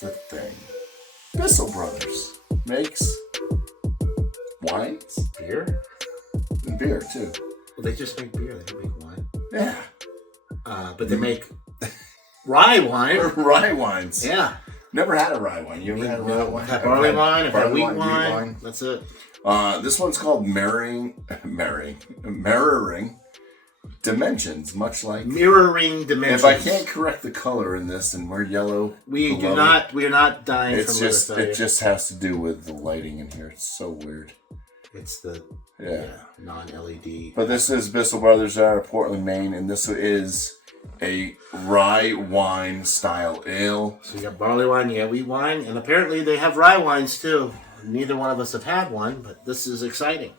It's a thing. Bissell Brothers makes wines, Beer? and beer too. Well, they just make beer. They don't make wine. Yeah. But they make rye wine. Rye wines. Yeah. Never had a rye wine. You ever had a rye wine? I've had barley wine. I've had wheat wine. wine. That's it. This one's called mirroring dimensions, much like Mirroring dimensions. If I can't correct the color in this, and we're yellow, we are not dying it's from just it just has to do with the lighting in here. It's so weird. It's the non-LED. But this is Bissell Brothers out of Portland, Maine, and this is a rye wine style ale. So you got barley wine, you got wheat wine, and apparently they have rye wines too. Neither one of us have had one, but this is exciting.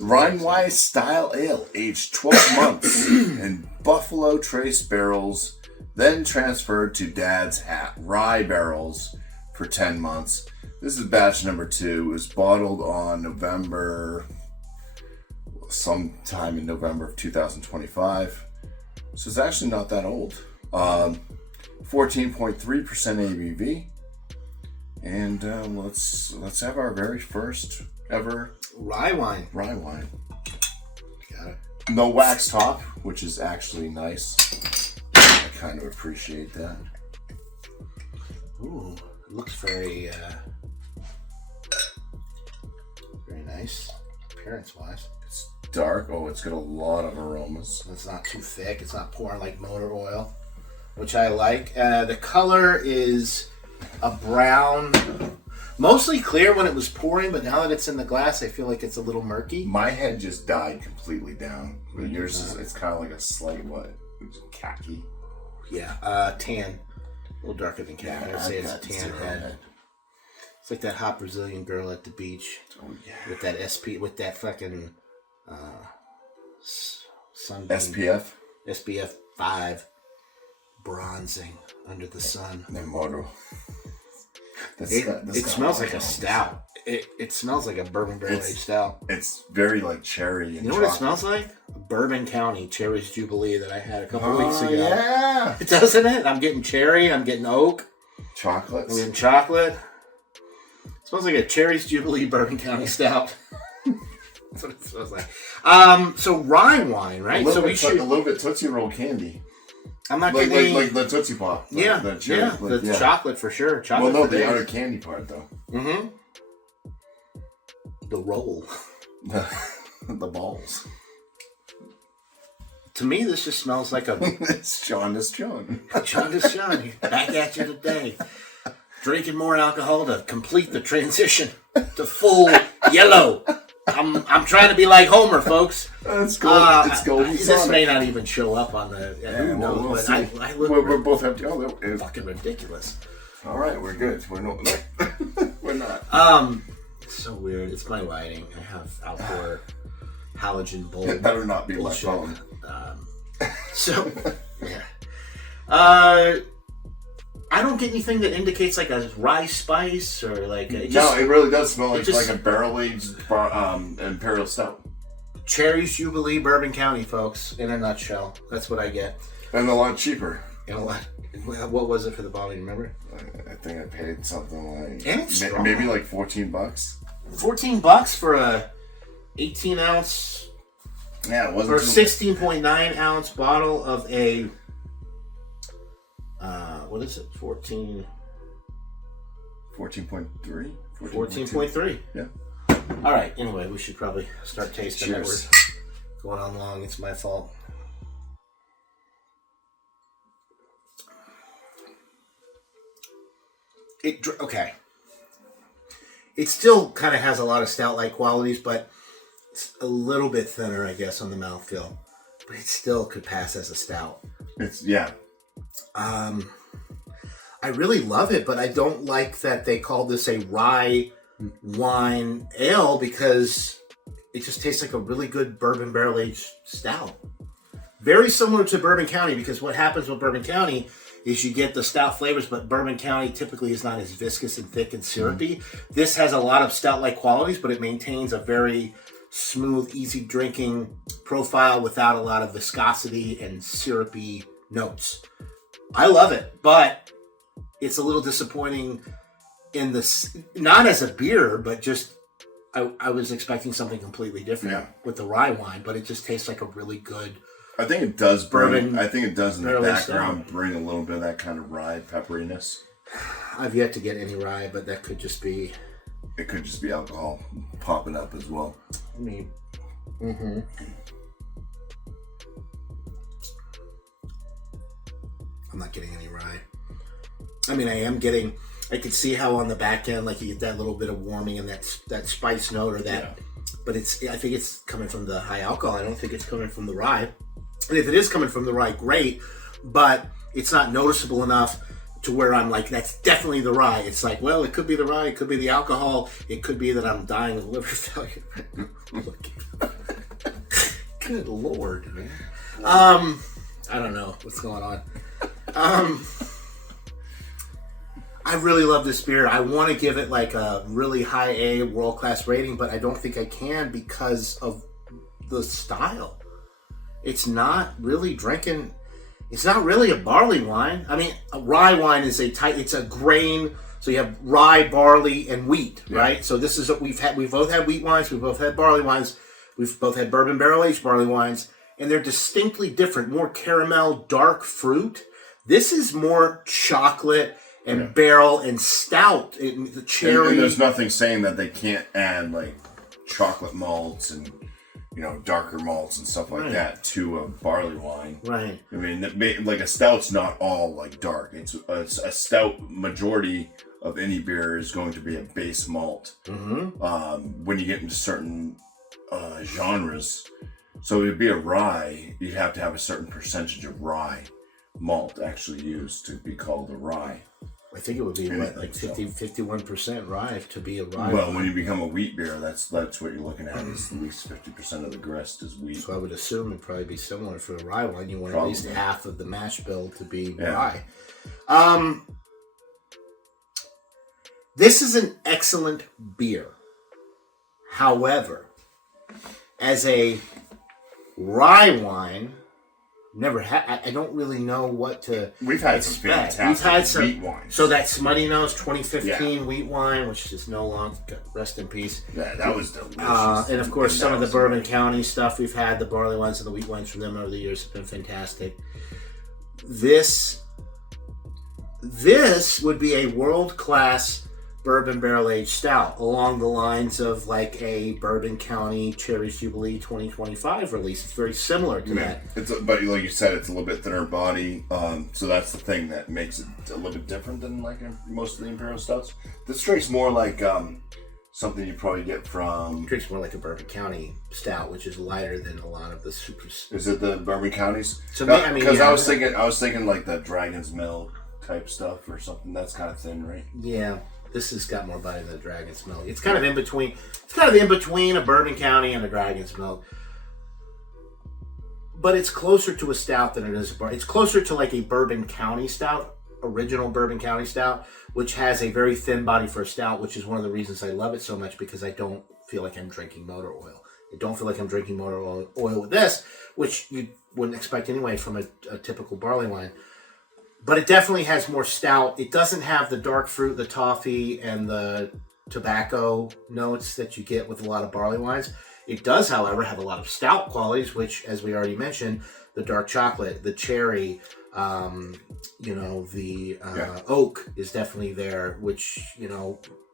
Rye wine style ale, aged 12 months in Buffalo Trace barrels, then transferred to Dad's rye barrels for 10 months. This is batch number 2. It was bottled on sometime in November of 2025. So it's actually not that old. 14.3% ABV. And let's have our very first ever rye wine. Got it. No wax top, which is actually nice. I kind of appreciate that. Ooh, it looks very nice appearance-wise. It's dark. Oh, it's got a lot of aromas. It's not too thick. It's not pouring like motor oil, which I like. The color is a brown, mostly clear when it was pouring, but now that it's in the glass, I feel like it's a little murky. My head just died completely down. But yours is, it's kind of like a slight khaki. Yeah, tan. A little darker than khaki. Yeah, I'd say it's a tan head. It's like that hot Brazilian girl at the beach. Oh yeah. With that with that fucking sunbeam. SPF 5, bronzing under the sun. Nemoro. It smells like a stout. It smells like a bourbon barrel aged stout. It's very like cherry and You know what it smells like? Bourbon County Cherry's Jubilee that I had a couple weeks ago. Yeah. Doesn't it? I'm getting cherry. I'm getting oak. Chocolates. I'm getting chocolate. It smells like a Cherry's Jubilee Bourbon County stout. That's what it smells like. So rye wine, right? So we should a little bit Tootsie Roll candy. I'm not like getting like the Tootsie Pop. The chocolate for sure. Chocolate. Well, no, the outer candy part though. Mm-hmm. The roll. The balls. To me, this just smells like a... It's Jaundice John. Jaundice John. Back at you today. Drinking more alcohol to complete the transition to full yellow. I'm trying to be like Homer, folks. It's gold. It's golden. This may not even show up on the... who knows? We'll but see. I look we're both empty. Oh, it's fucking ridiculous. All right, we're good. We're not. We're not. It's so weird. It's my lighting. I have outdoor halogen bulb. It better not be my phone. So, yeah. I don't get anything that indicates like a rye spice or like... It really does smell like a barrel-aged imperial stout. Cherry's Jubilee Bourbon County, folks, in a nutshell. That's what I get. And a lot cheaper. And a lot... What was it for the bottle, you remember? I think I paid something like... And it's strong. Maybe like $14. $14 for a 18-ounce... Yeah, it wasn't... For a 16.9 ounce bottle of a... what is it? 14... 14.3? 14.3. Yeah. All right. Anyway, we should probably start tasting it. Cheers. We're going on long. It's my fault. Okay. It still kind of has a lot of stout-like qualities, but it's a little bit thinner, I guess, on the mouthfeel. But it still could pass as a stout. I really love it, but I don't like that they call this a rye wine ale because it just tastes like a really good bourbon barrel-aged stout. Very similar to Bourbon County, because what happens with Bourbon County is you get the stout flavors, but Bourbon County typically is not as viscous and thick and syrupy. Mm-hmm. This has a lot of stout-like qualities, but it maintains a very smooth, easy drinking profile without a lot of viscosity and syrupy notes. I love it, but it's a little disappointing in this, not as a beer, but just I was expecting something completely different with the rye wine, but it just tastes like a really good. I think it does bourbon. I think it does in the background bring a little bit of that kind of rye pepperiness. I've yet to get any rye, but that could just be. It could just be alcohol popping up as well. I mean, I'm not getting any rye. I mean, I could see how on the back end, like you get that little bit of warming and that spice note or that, but I think it's coming from the high alcohol. I don't think it's coming from the rye. And if it is coming from the rye, great, but it's not noticeable enough to where I'm like, that's definitely the rye. It's like, well, it could be the rye, it could be the alcohol, it could be that I'm dying of liver failure. Good Lord, man. I don't know what's going on. I really love this beer. I want to give it like a really high A world-class rating, but I don't think I can because of the style. It's not really it's not really a barley wine. I mean, a rye wine is it's a grain, so you have rye, barley, and wheat, right? So this is what we've had. We've both had wheat wines, we've both had barley wines, we've both had bourbon barrel-aged barley wines, and they're distinctly different, more caramel, dark fruit. This is more chocolate and barrel and stout. The cherry. And there's nothing saying that they can't add like chocolate malts and darker malts and stuff like that to a barley wine. Right. I mean, like a stout's not all like dark. It's a stout. Majority of any beer is going to be a base malt. Mm-hmm. When you get into certain genres, so it'd be a rye. You'd have to have a certain percentage of rye malt actually used to be called a rye. I think it would be like 51% rye to be a rye. Well, when you become a wheat beer, that's what you're looking at. Is at least 50% of the grist is wheat. So I would assume it'd probably be similar for a rye one. You want at least half of the mash bill to be rye. This is an excellent beer. However, as a rye wine, never had. I don't really know what to. We've had expect. Some fantastic wheat wines. So that Smutty Nose 2015 wheat wine, which is no longer, rest in peace. Yeah, that was delicious. And of course, some of the Bourbon County stuff we've had, the barley wines and the wheat wines from them over the years have been fantastic. This would be a world-class bourbon barrel-aged stout along the lines of like a Bourbon County Cherry's Jubilee 2025 release. It's very similar to that. But like you said, it's a little bit thinner body. So that's the thing that makes it a little bit different than like most of the Imperial stouts. This drinks more like something you probably get from. It drinks more like a Bourbon County stout, which is lighter than a lot of the supers. Is it the Bourbon Counties? So because I was thinking like the Dragon's Milk type stuff or something. That's kind of thin, right? Yeah. This has got more body than the Dragon's Milk. It's kind of in between. It's kind of in between a Bourbon County and a Dragon's Milk. But it's closer to a stout than it is a bar. It's closer to like a Bourbon County stout, original Bourbon County stout, which has a very thin body for a stout, which is one of the reasons I love it so much, because I don't feel like I'm drinking motor oil. I don't feel like I'm drinking motor oil with this, which you wouldn't expect anyway from a typical barley wine. But it definitely has more stout. It doesn't have the dark fruit, the toffee, and the tobacco notes that you get with a lot of barley wines. It does, however, have a lot of stout qualities, which, as we already mentioned, the dark chocolate, the cherry, the oak is definitely there, which,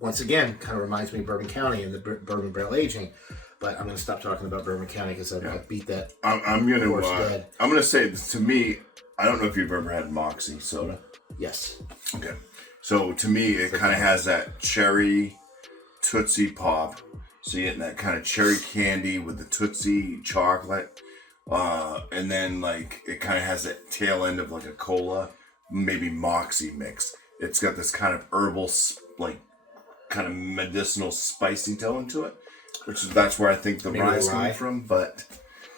once again, kind of reminds me of Bourbon County and the bourbon barrel aging. But I'm going to stop talking about Bourbon County because I've beat that. I'm going to say, to me, I don't know if you've ever had Moxie soda. Yes. Okay. So to me, it kind of has that cherry Tootsie Pop. So you're getting that kind of cherry candy with the Tootsie chocolate. And then like it kind of has that tail end of like a cola, maybe Moxie mix. It's got this kind of herbal, like kind of medicinal spicy tone to it. That's where I think the rye is coming from. But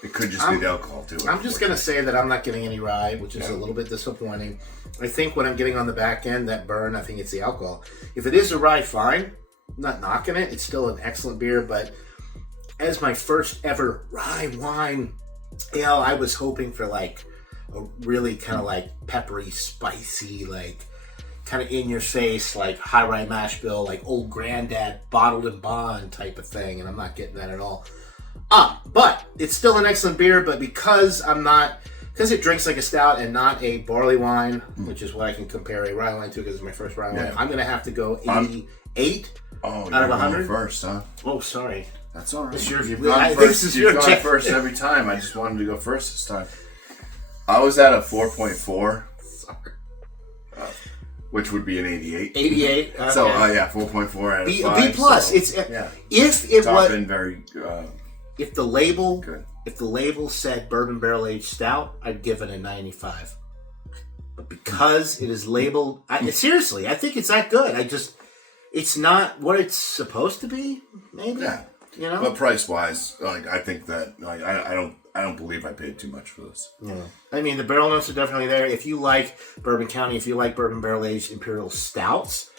it could just be the alcohol too. I'm just going to say that I'm not getting any rye, which is a little bit disappointing. I think what I'm getting on the back end, that burn, I think it's the alcohol. If it is a rye, fine. I'm not knocking it. It's still an excellent beer, but as my first ever rye wine ale, I was hoping for like a really kind of like peppery, spicy, like, kind of in your face, like high rye mash bill, like old granddad bottled and bond type of thing, and I'm not getting that at all. But it's still an excellent beer, but because it drinks like a stout and not a barley wine, which is what I can compare a rye wine to because it's my first rye wine, I'm going to have to go 88 out of 100. First, huh? Oh, sorry. That's all right. You've gone first every time. I just wanted to go first this time. I was at a 4.4. Sorry. Which would be an 88. 88. Okay. So, 4.4 out of 5. B plus. So, it's yeah. If it was been very if the label good. If the label said bourbon barrel aged stout, I'd give it a 95. But because it is labeled, seriously, I think it's that good. It's not what it's supposed to be. Maybe. Yeah. You know. But price wise, I think that I don't believe I paid too much for this. Yeah. I mean, the barrel notes are definitely there. If you like Bourbon County, if you like bourbon barrel aged imperial stouts,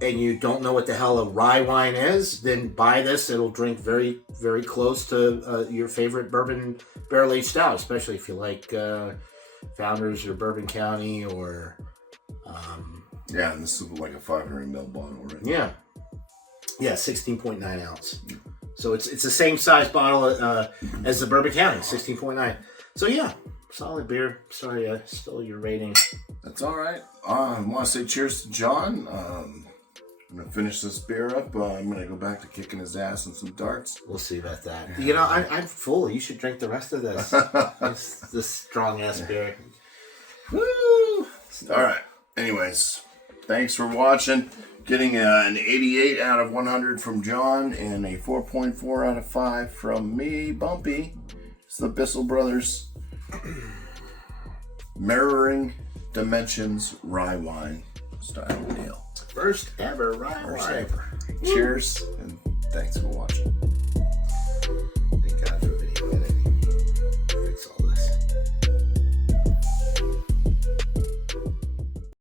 and you don't know what the hell a rye wine is, then buy this. It'll drink very, very close to your favorite bourbon barrel aged stout, especially if you like Founders or Bourbon County or. Yeah, and this is like a 500 ml bottle, right? Yeah. Yeah, 16.9 ounce. So it's the same size bottle as the Bourbon County, 16.9. So yeah, solid beer. Sorry, I stole your rating. That's all right. I want to say cheers to John. I'm going to finish this beer up. I'm going to go back to kicking his ass and some darts. We'll see about that. You know, I'm full. You should drink the rest of this. this strong-ass beer. Woo! All right. Anyways, thanks for watching. Getting an 88 out of 100 from John and a 4.4 out of 5 from me, BuMpy. It's the Bissell Brothers Mirroring Dimensions Rye Wine Style Ale. First ever rye wine. Cheers, and thanks for watching.